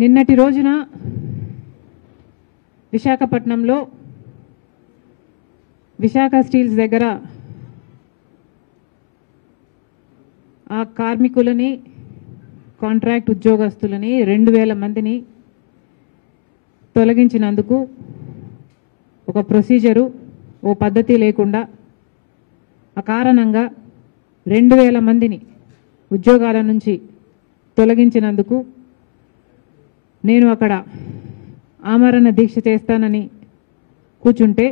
నిన్నటి రోజున విశాఖపట్నంలో విశాఖ స్టీల్స్ దగ్గర ఆ కార్మికులని కాంట్రాక్ట్ ఉద్యోగస్తులని 2000 మందిని తొలగించినందుకు ఒక ప్రొసీజరు ఓ పద్ధతి లేకుండా ఆ కారణంగా 2000 మందిని ఉద్యోగాల నుంచి తొలగించినందుకు నేను అక్కడ ఆమరణ దీక్ష చేస్తానని కూర్చుంటే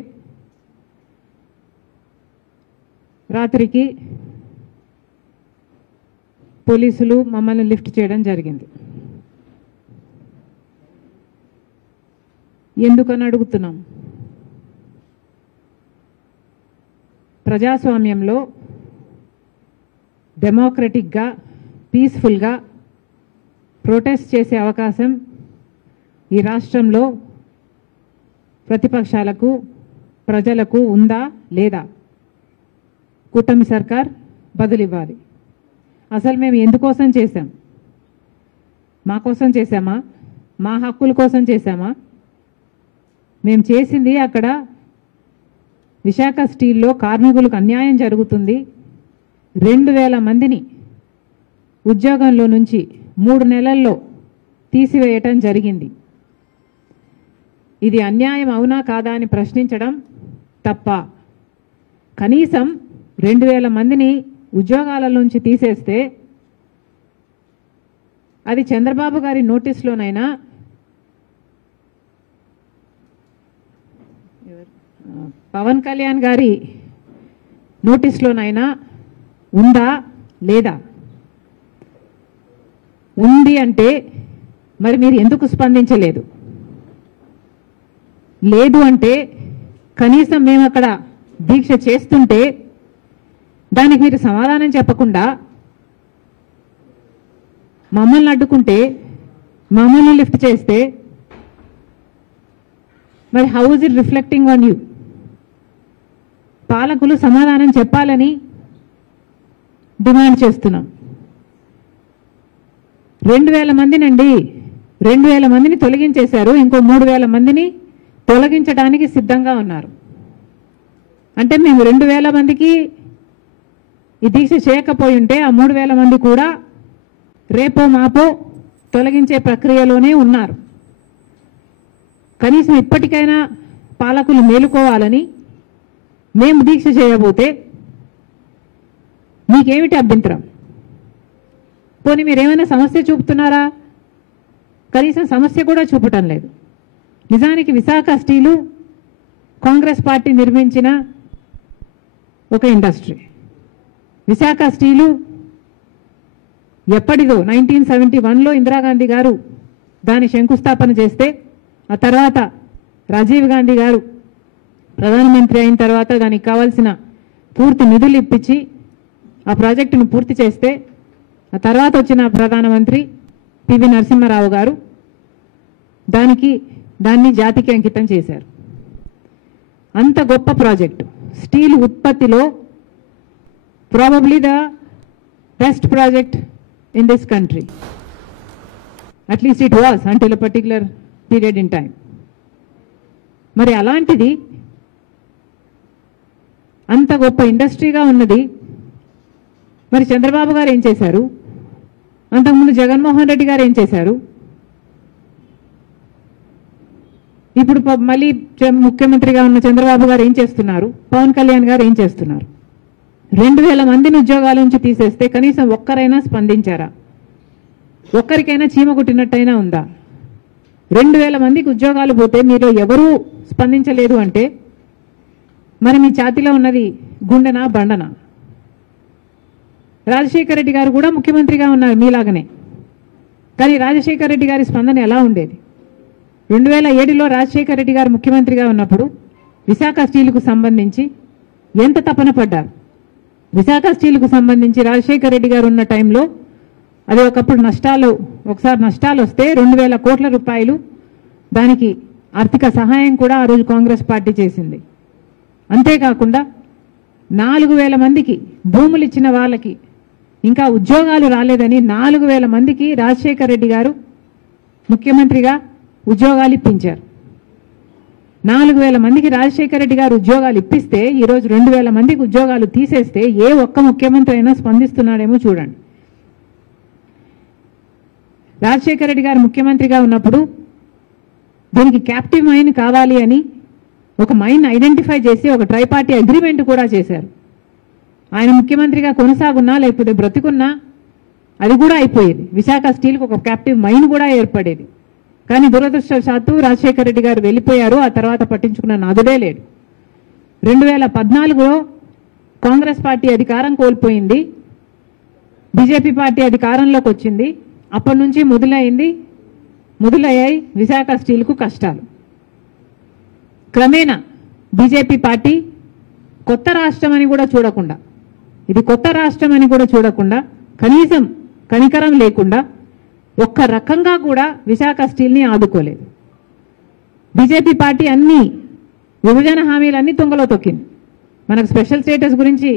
రాత్రికి పోలీసులు మమ్మల్ని లిఫ్ట్ చేయడం జరిగింది. ఎందుకని అడుగుతున్నాం? ప్రజాస్వామ్యంలో డెమోక్రటిక్గా పీస్ఫుల్గా ప్రొటెస్ట్ చేసే అవకాశం ఈ రాష్ట్రంలో ప్రతిపక్షాలకు ప్రజలకు ఉందా లేదా? కూటమి సర్కార్ బదులివ్వాలి. అసలు మేము ఎందుకోసం చేశాం? మా కోసం చేశామా? మా హక్కుల కోసం చేశామా? మేము చేసింది అక్కడ విశాఖ స్టీల్లో కార్మికులకు అన్యాయం జరుగుతుంది. 2000 మందిని ఉద్యోగంలో నుంచి 3 నెలల్లో తీసివేయటం జరిగింది. ఇది అన్యాయం అవునా కాదా అని ప్రశ్నించడం తప్ప. కనీసం 2000 మందిని ఉద్యోగాల నుంచి తీసేస్తే అది చంద్రబాబు గారి నోటీస్లోనైనా పవన్ కళ్యాణ్ గారి నోటీస్లోనైనా ఉందా లేదా? ఉంది అంటే మరి మీరు ఎందుకు స్పందించలేదు? లేదు అంటే కనీసం మేము అక్కడ దీక్ష చేస్తుంటే దానికి మీరు సమాధానం చెప్పకుండా మమ్మల్ని అడ్డుకుంటే, మమ్మల్ని లిఫ్ట్ చేస్తే మరి how is it reflecting on you? పాలకులు సమాధానం చెప్పాలని డిమాండ్ చేస్తున్నాం. 2000 మందినండి, 2000 మందిని తొలగించేశారు. ఇంకో 3000 మందిని తొలగించడానికి సిద్ధంగా ఉన్నారు. అంటే మేము 2000 మందికి ఈ దీక్ష చేయకపోయి ఉంటే ఆ 3000 మంది కూడా రేపో మాపో తొలగించే ప్రక్రియలోనే ఉన్నారు. కనీసం ఇప్పటికైనా పాలకులు మేలుకోవాలని మేము దీక్ష చేయబోతే మీకేమిటి అభ్యంతరం? పోనీ మీరేమైనా సమస్య చూపుతున్నారా? కనీసం సమస్య కూడా చూపటం లేదు. నిజానికి విశాఖ స్టీలు కాంగ్రెస్ పార్టీ నిర్మించిన ఒక ఇండస్ట్రీ. విశాఖ స్టీలు ఎప్పటిదో 1971లో ఇందిరాగాంధీ గారు దాని శంకుస్థాపన చేస్తే, ఆ తర్వాత రాజీవ్ గాంధీ గారు ప్రధానమంత్రి అయిన తర్వాత దానికి కావాల్సిన పూర్తి నిధులు ఇప్పించి ఆ ప్రాజెక్టును పూర్తి చేస్తే, ఆ తర్వాత వచ్చిన ప్రధానమంత్రి పివి నరసింహారావు గారు దాన్ని జాతికి అంకితం చేశారు. అంత గొప్ప ప్రాజెక్టు. స్టీల్ ఉత్పత్తిలో probably the best project in this country. At least it was until a particular period in time. మరి అలాంటిది అంత గొప్ప ఇండస్ట్రీగా ఉన్నది మరి చంద్రబాబు గారు ఏం చేశారు? అంతకుముందు జగన్మోహన్ రెడ్డి గారు ఏం చేశారు? ఇప్పుడు మళ్ళీ ముఖ్యమంత్రిగా ఉన్న చంద్రబాబు గారు ఏం చేస్తున్నారు? పవన్ కళ్యాణ్ గారు ఏం చేస్తున్నారు? 2000 మందిని ఉద్యోగాల నుంచి తీసేస్తే కనీసం ఒక్కరైనా స్పందించారా? ఒక్కరికైనా చీమ కుట్టినట్టయినా ఉందా? 2000 మందికి ఉద్యోగాలు పోతే మీరు ఎవరూ స్పందించలేదు అంటే మరి మీ ఛాతీలో ఉన్నది గుండెనా బండనా? రాజశేఖర రెడ్డి గారు కూడా ముఖ్యమంత్రిగా ఉన్నారు మీలాగనే. కానీ రాజశేఖర రెడ్డి గారి స్పందన ఎలా ఉండేది? 2007లో రాజశేఖర రెడ్డి గారు ముఖ్యమంత్రిగా ఉన్నప్పుడు విశాఖ స్టీల్కు సంబంధించి ఎంత తపన పడ్డారు? విశాఖ స్టీల్కు సంబంధించి రాజశేఖర రెడ్డి గారు ఉన్న టైంలో అది ఒకప్పుడు ఒకసారి నష్టాలు వస్తే 2000 కోట్ల రూపాయలు దానికి ఆర్థిక సహాయం కూడా ఆ రోజు కాంగ్రెస్ పార్టీ చేసింది. అంతేకాకుండా 4000 మందికి భూములు ఇచ్చిన వాళ్ళకి ఇంకా ఉద్యోగాలు రాలేదని 4000 మందికి రాజశేఖర రెడ్డి గారు ముఖ్యమంత్రిగా ఉద్యోగాలు ఇప్పించారు. 4,000 మందికి రాజశేఖర రెడ్డి గారు ఉద్యోగాలు ఇప్పిస్తే ఈరోజు 2,000 మందికి ఉద్యోగాలు తీసేస్తే ఏ ఒక్క ముఖ్యమంత్రి అయినా స్పందిస్తున్నాడేమో చూడండి. రాజశేఖర రెడ్డి గారు ముఖ్యమంత్రిగా ఉన్నప్పుడు దీనికి క్యాప్టివ్ మైన్ కావాలి అని ఒక మైన్ ఐడెంటిఫై చేసి ఒక ట్రైపార్టీ అగ్రిమెంట్ కూడా చేశారు. ఆయన ముఖ్యమంత్రిగా కొనసాగున్నా లేకపోతే బ్రతికున్నా అది కూడా అయిపోయేది. విశాఖ స్టీల్కి ఒక క్యాప్టివ్ మైన్ కూడా ఏర్పడేది. కానీ దురదృష్టవశాత్తు రాజశేఖర రెడ్డి గారు వెళ్ళిపోయారు. ఆ తర్వాత పట్టించుకున్న నాదుడే లేడు. 2014లో కాంగ్రెస్ పార్టీ అధికారం కోల్పోయింది, బీజేపీ పార్టీ అధికారంలోకి వచ్చింది. అప్పటి నుంచి మొదలయ్యాయి విశాఖ స్టీల్కు కష్టాలు. క్రమేణా బీజేపీ పార్టీ కొత్త రాష్ట్రం అని కూడా చూడకుండా, ఇది కొత్త రాష్ట్రం అని కూడా చూడకుండా, కనీసం కనికరం లేకుండా ఒక్క రకంగా కూడా విశాఖ స్టీల్ని ఆదుకోలేదు. బీజేపీ పార్టీ అన్ని విభజన హామీలన్నీ తుంగలో తొక్కింది. మనకు స్పెషల్ స్టేటస్ గురించి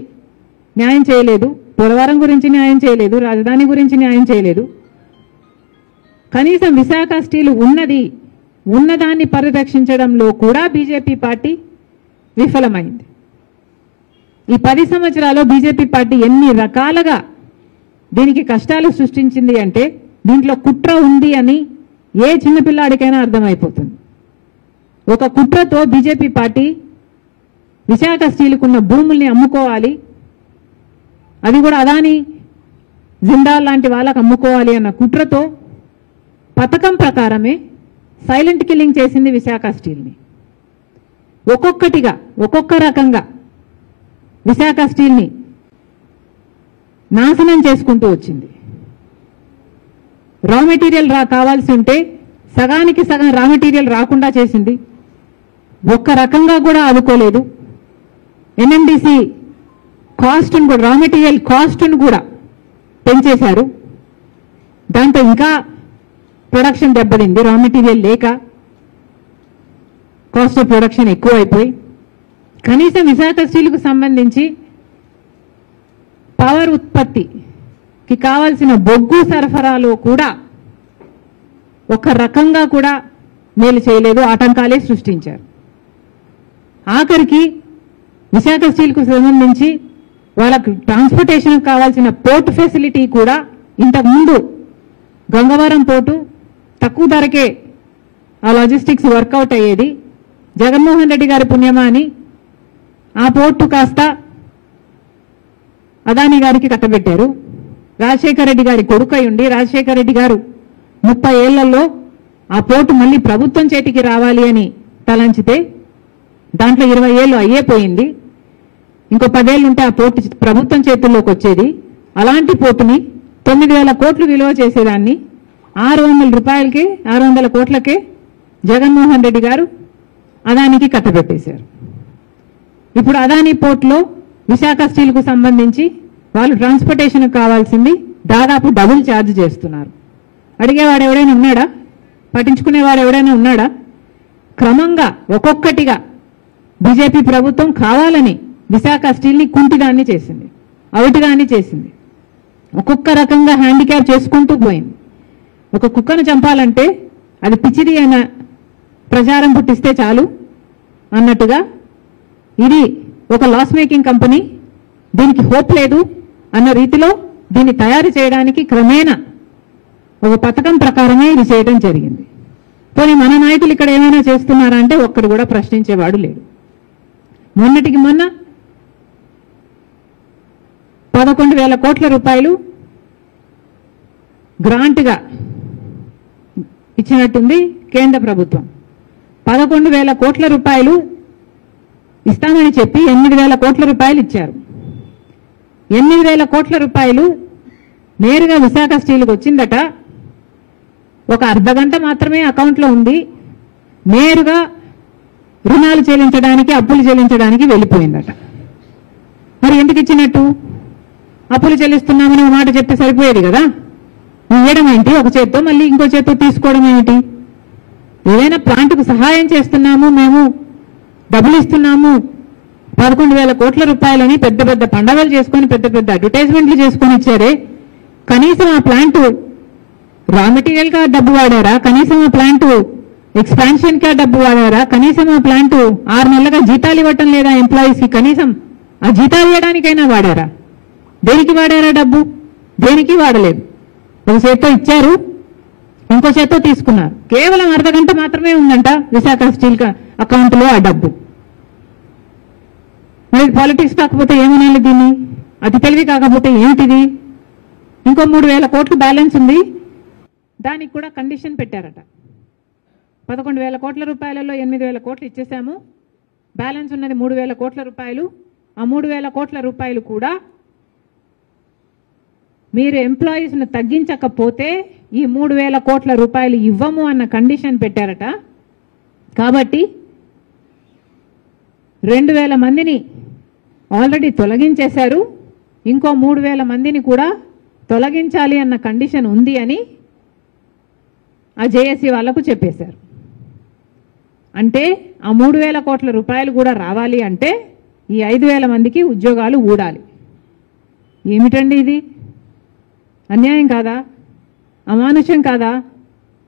న్యాయం చేయలేదు, పోలవరం గురించి న్యాయం చేయలేదు, రాజధాని గురించి న్యాయం చేయలేదు. కనీసం విశాఖ స్టీల్ ఉన్నదాన్ని పరిరక్షించడంలో కూడా బీజేపీ పార్టీ విఫలమైంది. ఈ 10 సంవత్సరాల్లో బీజేపీ పార్టీ ఎన్ని రకాలుగా దీనికి కష్టాలు సృష్టించింది అంటే దీంట్లో కుట్ర ఉంది అని ఏ చిన్నపిల్లాడికైనా అర్థమైపోతుంది. ఒక కుట్రతో బీజేపీ పార్టీ విశాఖ స్టీల్కున్న భూముల్ని అమ్ముకోవాలి, అది కూడా అదాని జిందాల్ లాంటి వాళ్ళకు అమ్ముకోవాలి అన్న కుట్రతో పథకం ప్రకారమే సైలెంట్ కిల్లింగ్ చేసింది విశాఖ స్టీల్ని. ఒక్కొక్కటిగా ఒక్కొక్క రకంగా విశాఖ స్టీల్ని నాశనం చేసుకుంటూ వచ్చింది. రా మెటీరియల్ కావాల్సి ఉంటే సగానికి సగం రా మెటీరియల్ రాకుండా చేసింది. ఒక్క రకంగా కూడా ఆదుకోలేదు. ఎన్ఎండిసి కాస్ట్ను కూడా, రా మెటీరియల్ కాస్ట్ను కూడా పెంచేశారు. దాంతో ఇంకా ప్రొడక్షన్ దెబ్బతింది. రా మెటీరియల్ లేక కాస్ట్ ఆఫ్ ప్రొడక్షన్ ఎక్కువైపోయి కనీసం విశాఖ స్టీల్కు సంబంధించి పవర్ ఉత్పత్తికి కావాల్సిన బొగ్గు సరఫరాలో కూడా ఒక రకంగా కూడా మేలు చేయలేదు, ఆటంకాలే సృష్టించారు. ఆఖరికి విశాఖ స్టీల్కు సంబంధించి వాళ్ళకు ట్రాన్స్పోర్టేషన్ కావాల్సిన పోర్ట్ ఫెసిలిటీ కూడా ఇంతకుముందు గంగవరం పోర్టు తక్కువ ధరకే ఆ లాజిస్టిక్స్ వర్కౌట్ అయ్యేది. జగన్మోహన్ రెడ్డి గారి పుణ్యమా అని ఆ పోర్టు కాస్త అదాని గారికి కట్టబెట్టారు. రాజశేఖర రెడ్డి గారి కొడుకై ఉండి రాజశేఖర రెడ్డి గారు 30 ఏళ్లలో ఆ పోర్టు మళ్ళీ ప్రభుత్వం చేతికి రావాలి అని తలంచితే దాంట్లో 20 ఏళ్ళు అయ్యేపోయింది. ఇంకో 10 ఏళ్ళు ఉంటే ఆ పోర్టు ప్రభుత్వం చేతుల్లోకి వచ్చేది. అలాంటి పోర్టుని 9,000 కోట్లు విలువ చేసేదాన్ని 600 కోట్లకే జగన్మోహన్ రెడ్డి గారు అదానికి కట్టబెట్టేశారు. ఇప్పుడు అదాని పోర్టులో విశాఖ స్టీల్కు సంబంధించి వాళ్ళు ట్రాన్స్పోర్టేషన్ కావాల్సింది దాదాపు డబుల్ ఛార్జ్ చేస్తున్నారు. అడిగేవాడు ఎవడైనా ఉన్నాడా? పట్టించుకునేవాడు ఎవడైనా ఉన్నాడా? క్రమంగా ఒక్కొక్కటిగా బీజేపీ ప్రభుత్వం కావాలని విశాఖ స్టీల్ని కుంటిదాన్ని చేసింది, అవిటిదాన్ని చేసింది. ఒక్కొక్క రకంగా హ్యాండిక్యాప్ చేసుకుంటూ పోయింది. ఒక కుక్కను చంపాలంటే అది పిచ్చిది అయిన ప్రచారం పుట్టిస్తే చాలు అన్నట్టుగా ఇది ఒక లాస్ మేకింగ్ కంపెనీ, దీనికి హోప్ లేదు అన్న రీతిలో దీన్ని తయారు చేయడానికి క్రమేణా ఒక పథకం ప్రకారమే ఇది చేయడం జరిగింది. పోనీ మన నాయకులు ఇక్కడ ఏమైనా చేస్తున్నారా అంటే ఒక్కడు కూడా ప్రశ్నించేవాడు లేడు. మొన్నటికి మొన్న 11,000 కోట్ల రూపాయలు గ్రాంట్గా ఇచ్చినట్టుంది కేంద్ర ప్రభుత్వం. 11,000 కోట్ల రూపాయలు ఇస్తామని చెప్పి 8,000 కోట్ల రూపాయలు ఇచ్చారు. 8,000 కోట్ల రూపాయలు నేరుగా విశాఖ స్టీల్కి వచ్చిందట. ఒక అర్ధగంట మాత్రమే అకౌంట్లో ఉంది. నేరుగా రుణాలు చెల్లించడానికి, అప్పులు చెల్లించడానికి వెళ్ళిపోయిందట. మరి ఎందుకు ఇచ్చినట్టు? అప్పులు చెల్లిస్తున్నామని ఒక మాట చెప్తే సరిపోయేది కదా. ఇవ్వడం ఏంటి ఒక చేత్తో, మళ్ళీ ఇంకో చేత్తో తీసుకోవడం ఏమిటి? ఏదైనా ప్లాంట్కు సహాయం చేస్తున్నాము, మేము డబ్బులు ఇస్తున్నాము, 11,000 కోట్ల రూపాయలని పెద్ద పెద్ద పండగలు చేసుకొని పెద్ద పెద్ద అడ్వర్టైజ్మెంట్లు చేసుకొని ఇచ్చారే, కనీసం ఆ ప్లాంట్ రా మెటీరియల్ కా డబ్బు వాడారా, కనీసం ఆ ప్లాంట్ ఎక్స్పాన్షన్ కా డబ్బు వాడారా, కనీసం ఆ ప్లాంట్ 6 నెలలుగా జీతాలు ఇవ్వటం లేదా ఎంప్లాయీస్ కి, కనీసం ఆ జీతాలు ఇవ్వడానికైనా వాడారా? దేనికి వాడారా డబ్బు? దేనికి వాడలేదు. ఒక చేత్తో ఇచ్చారు, ఇంకో చేత్తో తీసుకున్నారు. కేవలం అర్ధగంట మాత్రమే ఉందంట విశాఖ స్టీల్ అకౌంట్లో ఆ డబ్బు. మరి పాలిటిక్స్ కాకపోతే ఏమనాలి దీన్ని? అతి తెలివి కాకపోతే ఏమిటిది? ఇంకో 3,000 కోట్లు బ్యాలెన్స్ ఉంది, దానికి కూడా కండిషన్ పెట్టారట. 11,000 కోట్ల రూపాయలలో 8,000 కోట్లు ఇచ్చేసాము, బ్యాలెన్స్ ఉన్నది 3,000 కోట్ల రూపాయలు. ఆ 3,000 కోట్ల రూపాయలు కూడా మీరు ఎంప్లాయీస్ను తగ్గించకపోతే ఈ 3,000 కోట్ల రూపాయలు ఇవ్వము అన్న కండిషన్ పెట్టారట. కాబట్టి 2,000 మందిని ఆల్రెడీ తొలగించేశారు, ఇంకో 3,000 మందిని కూడా తొలగించాలి అన్న కండిషన్ ఉంది అని ఆ జేఏసీ వాళ్లకు చెప్పేశారు. అంటే ఆ 3,000 కోట్ల రూపాయలు కూడా రావాలి అంటే ఈ 5,000 మందికి ఉద్యోగాలు ఊడాలి. ఏమిటండి ఇది? అన్యాయం కాదా? అమానుషం కాదా?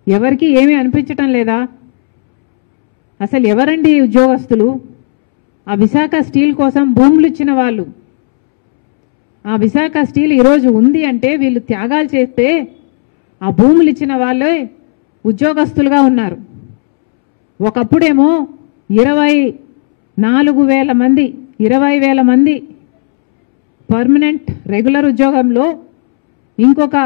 ఎవరికి ఏమీ అనిపించటం లేదా? అసలు ఎవరండి ఉద్యోగస్తులు? ఆ విశాఖ స్టీల్ కోసం భూములు ఇచ్చిన వాళ్ళు. ఆ విశాఖ స్టీల్ ఈరోజు ఉంది అంటే వీళ్ళు త్యాగాలు చేస్తే ఆ భూములు ఇచ్చిన వాళ్ళే ఉద్యోగస్తులుగా ఉన్నారు. ఒకప్పుడేమో 24,000 మంది 20,000 మంది పర్మనెంట్ రెగ్యులర్ ఉద్యోగంలో, ఇంకొక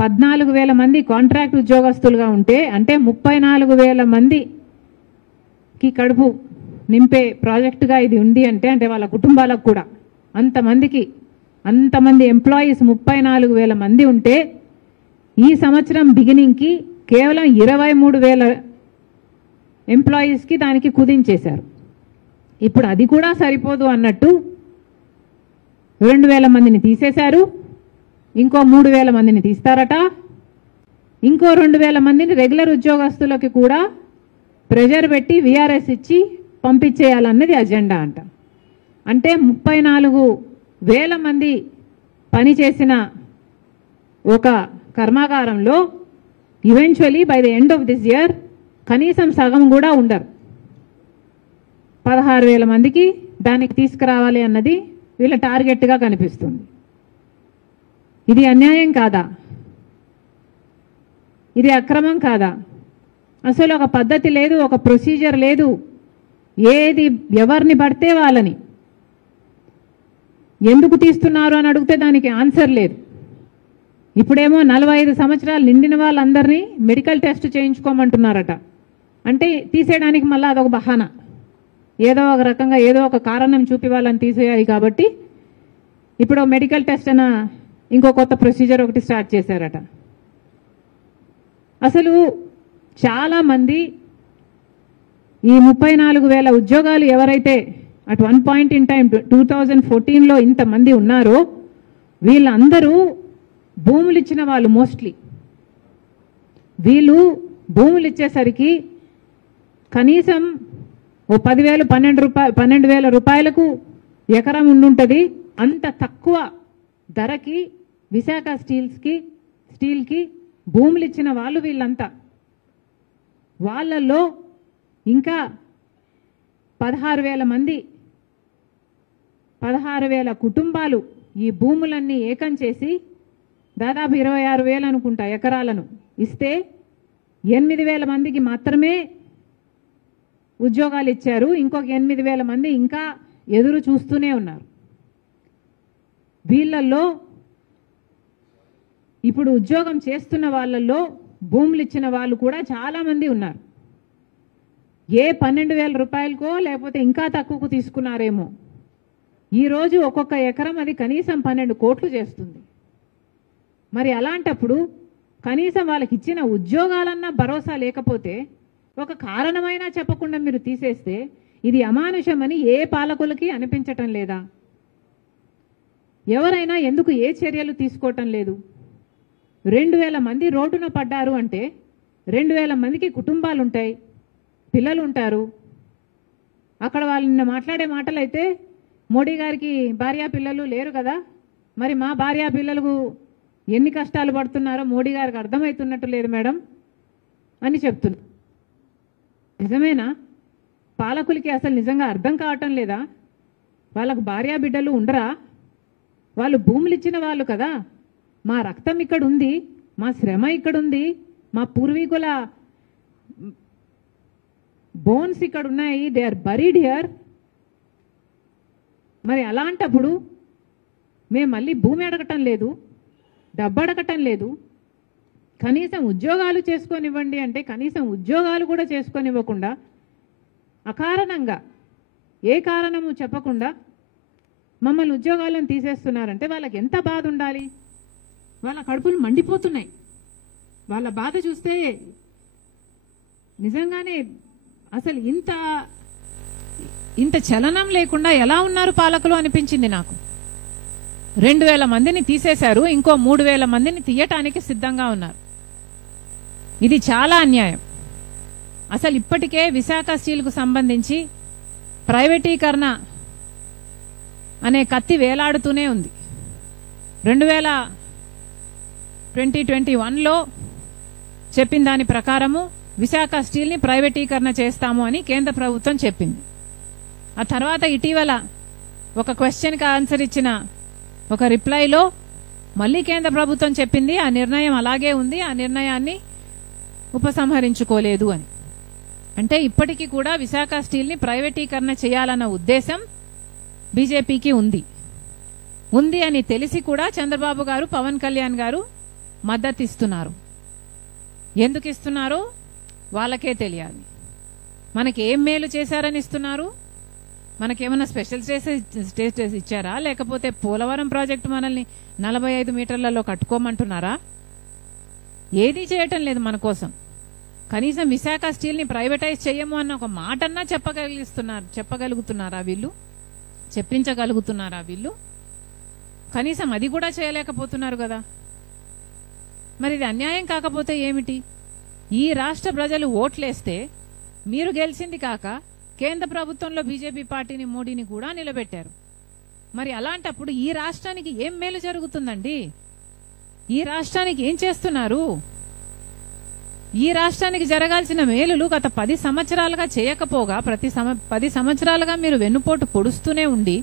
14,000 మంది కాంట్రాక్ట్ ఉద్యోగస్తులుగా ఉంటే, అంటే 34,000 మందికి కడుపు నింపే ప్రాజెక్టుగా ఇది ఉంది అంటే వాళ్ళ కుటుంబాలకు కూడా అంతమంది ఎంప్లాయీస్ 34,000 మంది ఉంటే, ఈ సంవత్సరం బిగినింగ్కి కేవలం 23,000 ఎంప్లాయీస్కి దానికి కుదించేశారు. ఇప్పుడు అది కూడా సరిపోదు అన్నట్టు 2,000 మందిని తీసేశారు, ఇంకో 3,000 మందిని తీస్తారట, ఇంకో 2,000 మందిని రెగ్యులర్ ఉద్యోగస్తులకి కూడా ప్రెజర్ పెట్టి విఆర్ఎస్ ఇచ్చి పంపించేయాలన్నది అజెండా అంట. అంటే 34,000 మంది పనిచేసిన ఒక కర్మాగారంలో eventually by the end of this year కనీసం సగం కూడా ఉండరు. 16,000 మందికి దానికి తీసుకురావాలి అన్నది వీళ్ళ టార్గెట్గా కనిపిస్తుంది. ఇది అన్యాయం కాదా? ఇది అక్రమం కాదా? అసలు ఒక పద్ధతి లేదు, ఒక ప్రొసీజర్ లేదు. ఏది ఎవరిని పడితే వాళ్ళని ఎందుకు తీస్తున్నారు అని అడిగితే దానికి ఆన్సర్ లేదు. ఇప్పుడేమో 45 సంవత్సరాలు నిండిన వాళ్ళందరినీ మెడికల్ టెస్ట్ చేయించుకోమంటున్నారట. అంటే తీసేయడానికి మళ్ళీ అదొక బహానా, ఏదో ఒక రకంగా ఏదో ఒక కారణం చూపి వాళ్ళని తీసేయాలి. కాబట్టి ఇప్పుడు మెడికల్ టెస్ట్ అన్న ఇంకో కొత్త ప్రొసీజర్ ఒకటి స్టార్ట్ చేశారట. అసలు చాలామంది ఈ 34,000 ఉద్యోగాలు ఎవరైతే at one point in time 2014లో ఇంతమంది ఉన్నారో వీళ్ళందరూ భూములు ఇచ్చిన వాళ్ళు. మోస్ట్లీ వీళ్ళు భూములు ఇచ్చేసరికి కనీసం ఓ 10,000 12,000 రూపాయలకు ఎకరం ఉండుంటుంది. అంత తక్కువ ధరకి విశాఖ స్టీల్కి భూములు ఇచ్చిన వాళ్ళు వీళ్ళంతా. వాళ్ళల్లో ఇంకా 16,000 మంది 16,000 కుటుంబాలు ఈ భూములన్నీ ఏకం చేసి దాదాపు 26,000 అనుకుంటా ఎకరాలను ఇస్తే 8,000 మందికి మాత్రమే ఉద్యోగాలు ఇచ్చారు. ఇంకొక 8,000 మంది ఇంకా ఎదురు చూస్తూనే ఉన్నారు. వీళ్ళల్లో ఇప్పుడు ఉద్యోగం చేస్తున్న వాళ్ళల్లో భూములు ఇచ్చిన వాళ్ళు కూడా చాలామంది ఉన్నారు. ఏ 12,000 రూపాయలకో లేకపోతే ఇంకా తక్కువకు తీసుకున్నారేమో. ఈరోజు ఒక్కొక్క ఎకరం అది కనీసం 12 కోట్లు చేస్తుంది. మరి అలాంటప్పుడు కనీసం వాళ్ళకి ఇచ్చిన ఉద్యోగాలన్నా భరోసా లేకపోతే ఒక కారణమైనా చెప్పకుండా మీరు తీసేస్తే ఇది అమానుషమని ఏ పాలకులకి అనిపించటం లేదా? ఎవరైనా ఎందుకు ఏ చర్యలు తీసుకోవటం లేదు? 2,000 మంది రోడ్డున పడ్డారు అంటే 2,000 మందికి కుటుంబాలు ఉంటాయి, పిల్లలు ఉంటారు. అక్కడ వాళ్ళు నిన్న మాట్లాడే మాటలైతే మోడీ గారికి భార్యా పిల్లలు లేరు కదా, మరి మా భార్యా పిల్లలకు ఎన్ని కష్టాలు పడుతున్నారో మోడీ గారికి అర్థమవుతున్నట్టు లేదు మేడం అని చెప్తున్నా. నిజమేనా? పాలకులకి అసలు నిజంగా అర్థం కావటం లేదా? వాళ్ళకు భార్యా బిడ్డలు ఉండరా? వాళ్ళు భూములు ఇచ్చిన వాళ్ళు కదా. మా రక్తం ఇక్కడ ఉంది, మా శ్రమ ఇక్కడ ఉంది, మా పూర్వీకుల బోన్స్ ఇక్కడ ఉన్నాయి, దే ఆర్ బరీడ్ హియర్. మరి అలాంటప్పుడు మేము మళ్ళీ భూమి అడగటం లేదు, డబ్బు అడగటం లేదు, కనీసం ఉద్యోగాలు చేసుకొనివ్వండి అంటే కనీసం ఉద్యోగాలు కూడా చేసుకొనివ్వకుండా అకారణంగా ఏ కారణము చెప్పకుండా మమ్మల్ని ఉద్యోగాలను తీసేస్తున్నారంటే వాళ్ళకి ఎంత బాధ ఉండాలి? వాళ్ళ కడుపులు మండిపోతున్నాయి. వాళ్ళ బాధ చూస్తే నిజంగానే అసలు ఇంత చలనం లేకుండా ఎలా ఉన్నారు పాలకులు అనిపించింది నాకు. 2000 మందిని తీసేశారు, ఇంకో 3000 మందిని తీయటానికి సిద్ధంగా ఉన్నారు. ఇది చాలా అన్యాయం. అసలు ఇప్పటికే విశాఖ స్టీల్కు సంబంధించి ప్రైవేటీకరణ అనే కత్తి వేలాడుతూనే ఉంది. 2021లో చెప్పిన దాని ప్రకారము విశాఖ స్టీల్ని ప్రైవేటీకరణ చేస్తాము అని కేంద్ర ప్రభుత్వం చెప్పింది. ఆ తర్వాత ఇటీవల ఒక క్వశ్చన్కి ఆన్సర్ ఇచ్చిన ఒక రిప్లైలో మళ్ళీ కేంద్ర ప్రభుత్వం చెప్పింది ఆ నిర్ణయం అలాగే ఉంది, ఆ నిర్ణయాన్ని ఉపసంహరించుకోలేదు అని. అంటే ఇప్పటికీ కూడా విశాఖ స్టీల్ని ప్రైవేటీకరణ చేయాలన్న ఉద్దేశం బీజేపీకి ఉంది అని తెలిసి కూడా చంద్రబాబు గారు, పవన్ కళ్యాణ్ గారు మద్దతు ఇస్తున్నారు. ఎందుకు ఇస్తున్నారో వాళ్ళకే తెలియాలి. మనకి ఏం మేలు చేశారని ఇస్తున్నారు? మనకేమన్నా స్పెషల్ స్టేటస్ ఇచ్చారా? లేకపోతే పోలవరం ప్రాజెక్టు మనల్ని 45 మీటర్లలో కట్టుకోమంటున్నారా? ఏదీ చేయటం లేదు మన కోసం. కనీసం విశాఖ స్టీల్ని ప్రైవేటైజ్ చేయము అన్న ఒక మాటన్నా చెప్పగలుగుతున్నారా వీళ్ళు? చెప్పించగలుగుతున్నారా వీళ్ళు? కనీసం అది కూడా చేయలేకపోతున్నారు కదా. మరి ఇది అన్యాయం కాకపోతే ఏమిటి? ఈ రాష్ట్ర ప్రజలు ఓట్లేస్తే మీరు గెలిచింది కాక కేంద్ర ప్రభుత్వంలో బీజేపీ పార్టీని, మోడీని కూడా నిలబెట్టారు. మరి అలాంటప్పుడు ఈ రాష్ట్రానికి ఏం మేలు జరుగుతుందండి? ఈ రాష్ట్రానికి ఏం చేస్తున్నారు? ఈ రాష్ట్రానికి జరగాల్సిన మేలులు గత 10 సంవత్సరాలుగా చేయకపోగా 10 సంవత్సరాలుగా మీరు వెన్నుపోటు పొడుస్తూనే ఉండి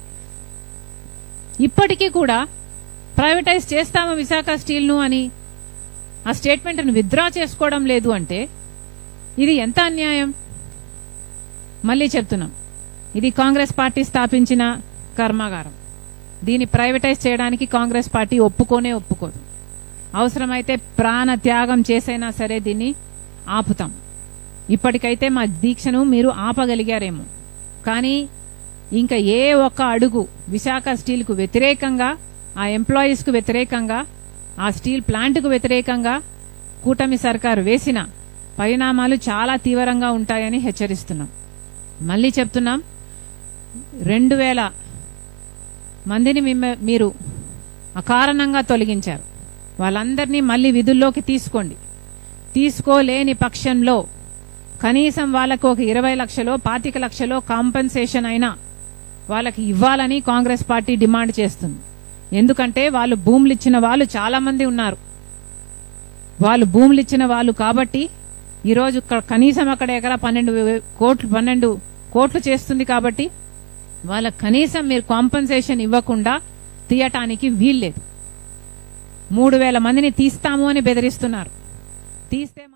ఇప్పటికీ కూడా ప్రైవేటైజ్ చేస్తాము విశాఖ స్టీల్ను అని ఆ స్టేట్మెంట్ను విత్డ్రా చేసుకోవడం లేదు అంటే ఇది ఎంత అన్యాయం? మళ్ళీ చెప్తున్నాం, ఇది కాంగ్రెస్ పార్టీ స్థాపించిన కర్మాగారం. దీన్ని ప్రైవేటైజ్ చేయడానికి కాంగ్రెస్ పార్టీ ఒప్పుకోదు. అవసరమైతే ప్రాణ త్యాగం చేసైనా సరే దీన్ని ఆపుతాం. ఇప్పటికైతే మా దీక్షను మీరు ఆపగలిగారేమో, కానీ ఇంకా ఏ ఒక్క అడుగు విశాఖ స్టీల్కు వ్యతిరేకంగా, ఆ ఎంప్లాయీస్కు వ్యతిరేకంగా, ఆ స్టీల్ ప్లాంట్కు వ్యతిరేకంగా కూటమి సర్కారు వేసిన పరిణామాలు చాలా తీవ్రంగా ఉంటాయని హెచ్చరిస్తున్నాం. మళ్ళీ చెప్తున్నాం, 2000 మందిని మీరు అకారణంగా తొలగించారు. వాళ్ళందరినీ మళ్ళీ విధుల్లోకి తీసుకోలేని పక్షంలో కనీసం వాళ్ళకు ఒక 20 లక్షలో 25 లక్షలో కాంపెన్సేషన్ అయినా వాళ్ళకి ఇవ్వాలని కాంగ్రెస్ పార్టీ డిమాండ్ చేస్తుంది. ఎందుకంటే వాళ్ళు భూములు ఇచ్చిన వాళ్ళు చాలా మంది ఉన్నారు. వాళ్ళు భూములు ఇచ్చిన వాళ్ళు కాబట్టి ఈరోజు కనీసం అక్కడ ఎకరా 12 కోట్లు చేస్తుంది కాబట్టి వాళ్ళకి కనీసం మీరు కాంపెన్సేషన్ ఇవ్వకుండా తీయటానికి వీల్లేదు. 3000 మందిని తీస్తాము అని బెదిరిస్తున్నారు. తీస్తే మాత్రం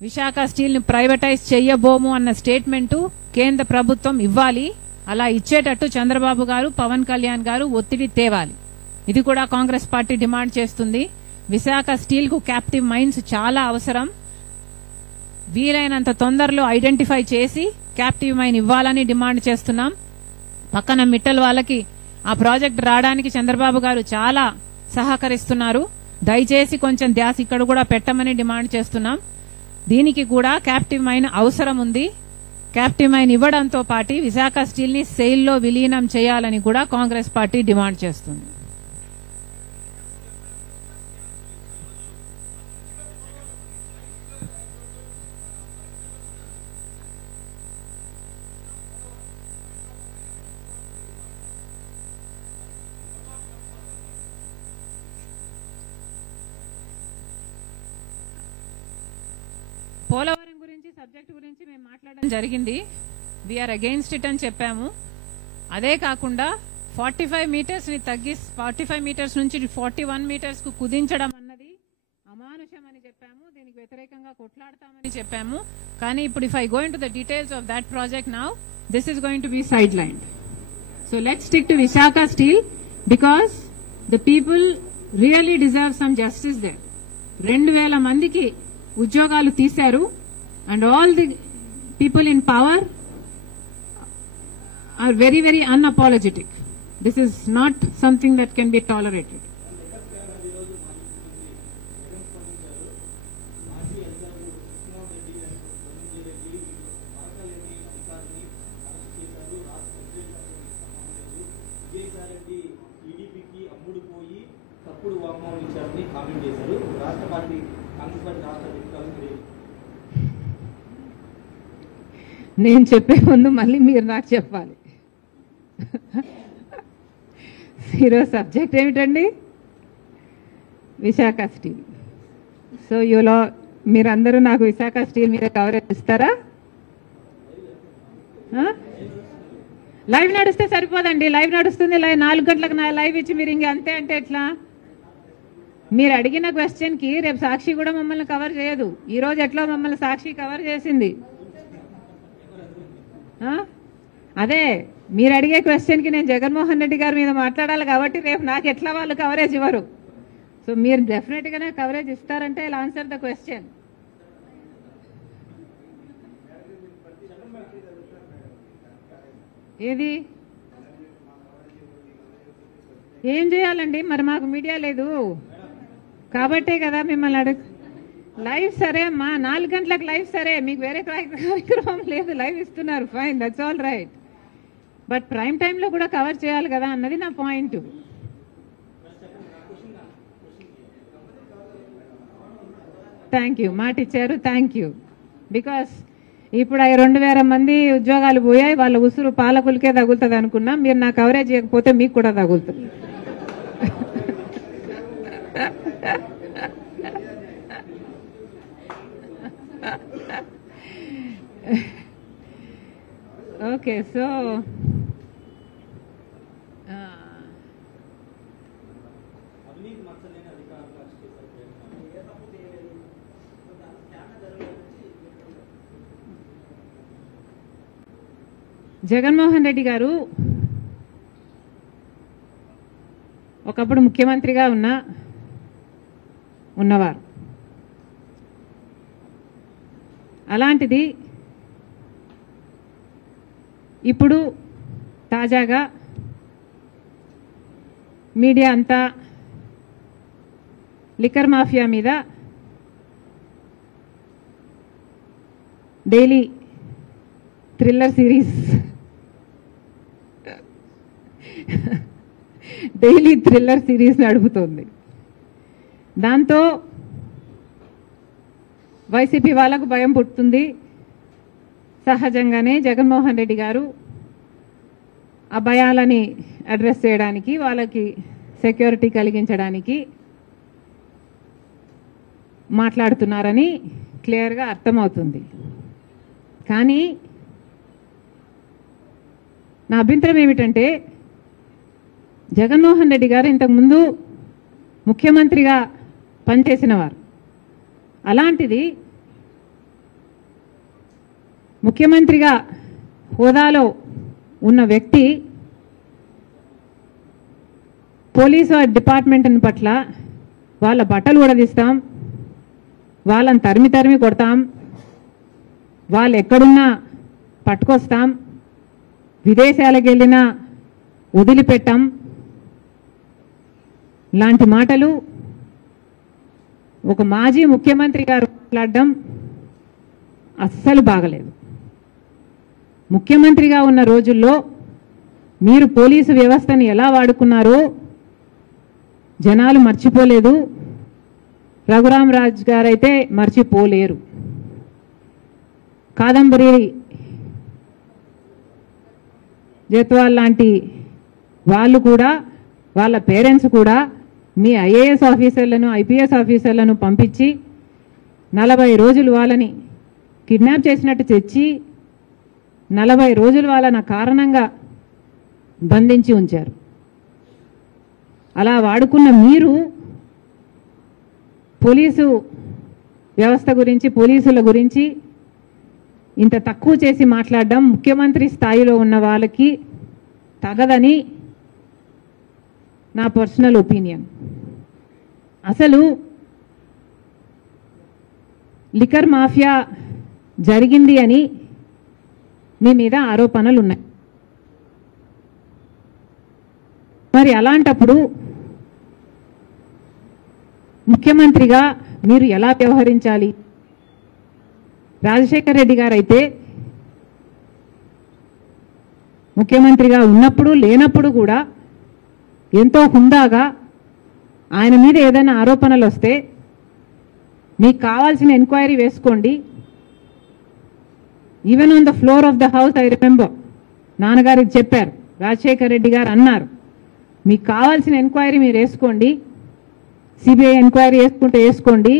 విశాఖ స్టీల్ ని ప్రైవేటైజ్ చెయ్యబోము అన్న స్టేట్మెంట్ కేంద్ర ప్రభుత్వం ఇవ్వాలి. అలా ఇచ్చేటట్టు చంద్రబాబు గారు, పవన్ కళ్యాణ్ గారు ఒత్తిడి తేవాలి. ఇది కూడా కాంగ్రెస్ పార్టీ డిమాండ్ చేస్తుంది. విశాఖ స్టీల్ కు క్యాప్టివ్ మైన్స్ చాలా అవసరం. వీలైనంత తొందరలో ఐడెంటిఫై చేసి క్యాప్టివ్ మైన్ ఇవ్వాలని డిమాండ్ చేస్తున్నాం. పక్కన మిట్టల్ వాళ్ళకి ఆ ప్రాజెక్ట్ రావడానికి చంద్రబాబు గారు చాలా సహకరిస్తున్నారు. దయచేసి కొంచెం ధ్యాస ఇక్కడ కూడా పెట్టమని డిమాండ్ చేస్తున్నాం. దీనికి కూడా క్యాప్టివ్ మైన్ అవసరం ఉంది. క్యాప్టివ్ మైన్ ఇవ్వడంతో పాటు విశాఖ స్టీల్ ని సెయిల్ లో విలీనం చేయాలని కూడా కాంగ్రెస్ పార్టీ డిమాండ్ చేస్తుంది. పోలవరం గురించి సబ్జెక్ట్ గురించి మేము మాట్లాడడం జరిగింది. వీఆర్ అగెయిన్స్ట్ ఇట్ అని చెప్పాము. అదే కాకుండా 45 మీటర్స్ ని 45 మీటర్స్ నుంచి 41 మీటర్స్ కు కుదించడం అన్నది అమానుషం అని చెప్పాము. దీనికి వ్యతిరేకంగా కొట్లాడతామని చెప్పాము. కానీ ఇప్పుడు if I go into the details of that project now, this is going to be side line. So let's stick to Visakha steel because the people really deserve some justice there. 2000 మందికి ఉద్యోగాలు తీశారు and all the people in power are very very unapologetic. This is not something that can be tolerated. నేను చెప్పే ముందు మళ్ళీ మీరు నాకు చెప్పాలి. ఈరోజు సబ్జెక్ట్ ఏమిటండి? విశాఖ స్టీల్. సో మీరందరూ నాకు విశాఖ స్టీల్ మీద కవరేజ్ ఇస్తారా? లైవ్ నడుస్తే సరిపోదండి. లైవ్ నడుస్తుంది. 4 గంటలకు లైవ్ ఇచ్చి మీరు ఇంక అంతే అంటే ఎట్లా? మీరు అడిగిన క్వశ్చన్ కి రేపు సాక్షి కూడా మమ్మల్ని కవర్ చేయదు. ఈ రోజు ఎట్లా మమ్మల్ని సాక్షి కవర్ చేసింది. అదే మీరు అడిగే క్వశ్చన్ కి నేను జగన్మోహన్ రెడ్డి గారి మీద మాట్లాడాలి కాబట్టి రేపు నాకు ఎట్లా వాళ్ళు కవరేజ్ ఇవ్వరు. సో మీరు డెఫినెట్ గానే కవరేజ్ ఇస్తారంటే ఐల్ ఆన్సర్ ద క్వశ్చన్. ఏది ఏం చేయాలండి? మరి మాకు మీడియా లేదు కాబట్టే కదా మిమ్మల్ని లైవ్ సరే అమ్మా, 4 గంటలకు లైవ్ సరే, మీకు వేరే కార్యక్రమం లేదు, లైవ్ ఇస్తున్నారు, fine, that's all right. But prime టైంలో కూడా కవర్ చేయాలి కదా అన్నది నా పాయింట్. థ్యాంక్ యూ, మాట ఇచ్చారు, థ్యాంక్ యూ. బికాస్ ఇప్పుడు 2000 మంది ఉద్యోగాలు పోయాయి, వాళ్ళ ఉసురు పాలకులకే తగులుతుంది అనుకున్నాం. మీరు నా కవరేజ్ చేయకపోతే మీకు కూడా తగులుతుంది. ఓకే, సో జగన్మోహన్ రెడ్డి గారు ఒకప్పుడు ముఖ్యమంత్రిగా ఉన్నవారు. అలాంటిది ఇప్పుడు తాజాగా మీడియా అంతా లిక్కర్ మాఫియా మీద డైలీ థ్రిల్లర్ సిరీస్ నడుపుతోంది. దాంతో వైసీపీ వాళ్ళకు భయం పుట్టుతుంది. సహజంగానే జగన్మోహన్ రెడ్డి గారు ఆ భయాలని అడ్రస్ చేయడానికి, వాళ్ళకి సెక్యూరిటీ కలిగించడానికి మాట్లాడుతున్నారని క్లియర్గా అర్థమవుతుంది. కానీ నా అభ్యంతరం ఏమిటంటే, జగన్మోహన్ రెడ్డి గారు ఇంతకుముందు ముఖ్యమంత్రిగా పనిచేసిన వారు. అలాంటిది ముఖ్యమంత్రిగా హోదాలో ఉన్న వ్యక్తి పోలీసు డిపార్ట్మెంట్ పట్ల వాళ్ళ బట్టలు ఉడదీస్తాం, వాళ్ళని తరిమి కొడతాం, వాళ్ళు ఎక్కడున్నా పట్టుకొస్తాం, విదేశాలకు వెళ్ళినా వదిలిపెట్టాం లాంటి మాటలు ఒక మాజీ ముఖ్యమంత్రి గారు మాట్లాడడం అస్సలు బాగలేదు. ముఖ్యమంత్రిగా ఉన్న రోజుల్లో మీరు పోలీసు వ్యవస్థని ఎలా వాడుకున్నారో జనాలు మర్చిపోలేదు. రఘురామరాజు గారైతే మర్చిపోలేరు. కాదంబరి జైత్వాల్ లాంటి వాళ్ళు కూడా, వాళ్ళ పేరెంట్స్ కూడా మీ ఐఏఎస్ ఆఫీసర్లను, ఐపీఎస్ ఆఫీసర్లను పంపించి 40 రోజులు వాళ్ళని కిడ్నాప్ చేసినట్టు తెచ్చి 40 రోజులు వాళ్ళని కారణంగా బంధించి ఉంచారు. అలా వాడుకున్న మీరు పోలీసు వ్యవస్థ గురించి, పోలీసుల గురించి ఇంత తక్కువ చేసి మాట్లాడడం ముఖ్యమంత్రి స్థాయిలో ఉన్న వాళ్ళకి తగదని నా పర్సనల్ ఒపీనియన్. అసలు లిక్కర్ మాఫియా జరిగింది అని మీ మీద ఆరోపణలు ఉన్నాయి. మరి అలాంటప్పుడు ముఖ్యమంత్రిగా మీరు ఎలా వ్యవహరించాలి? రాజశేఖర్ రెడ్డి గారు అయితే ముఖ్యమంత్రిగా ఉన్నప్పుడు లేనప్పుడు కూడా ఎంతో హుందాగా ఆయన మీద ఏదైనా ఆరోపణలు వస్తే మీకు కావాల్సిన ఎంక్వైరీ వేసుకోండి. Even on the floor of the house I remember నాన్నగారికి చెప్పారు, రాజశేఖర్ రెడ్డి గారు అన్నారు, మీకు కావాల్సిన ఎంక్వైరీ మీరు వేసుకోండి, సిబిఐ ఎంక్వైరీ వేసుకుంటే వేసుకోండి,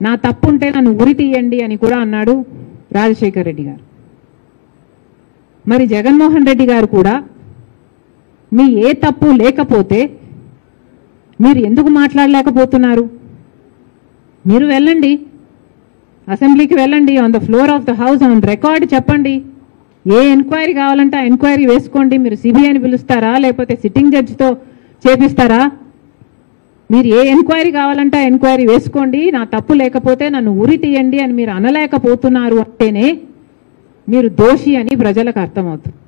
నా తప్పు ఉంటే నన్ను ఉరి తీయండి అని కూడా అన్నాడు రాజశేఖర్ రెడ్డి గారు. మరి జగన్మోహన్ రెడ్డి గారు కూడా మీ ఏ తప్పు లేకపోతే మీరు ఎందుకు మాట్లాడలేకపోతున్నారు? మీరు వెళ్ళండి, అసెంబ్లీకి వెళ్ళండి, on the floor of the house on record చెప్పండి, ఏ ఎంక్వైరీ కావాలంటే ఆ ఎంక్వైరీ వేసుకోండి. మీరు సిబిఐని పిలుస్తారా, లేకపోతే సిట్టింగ్ జడ్జితో చేపిస్తారా? మీరు ఏ ఎంక్వైరీ కావాలంటే ఆ ఎంక్వైరీ వేసుకోండి, నా తప్పు లేకపోతే నన్ను ఉరి తీయండి అని మీరు అనలేకపోతున్నారు అంటేనే మీరు దోషి అని ప్రజలకు అర్థమవుతుంది.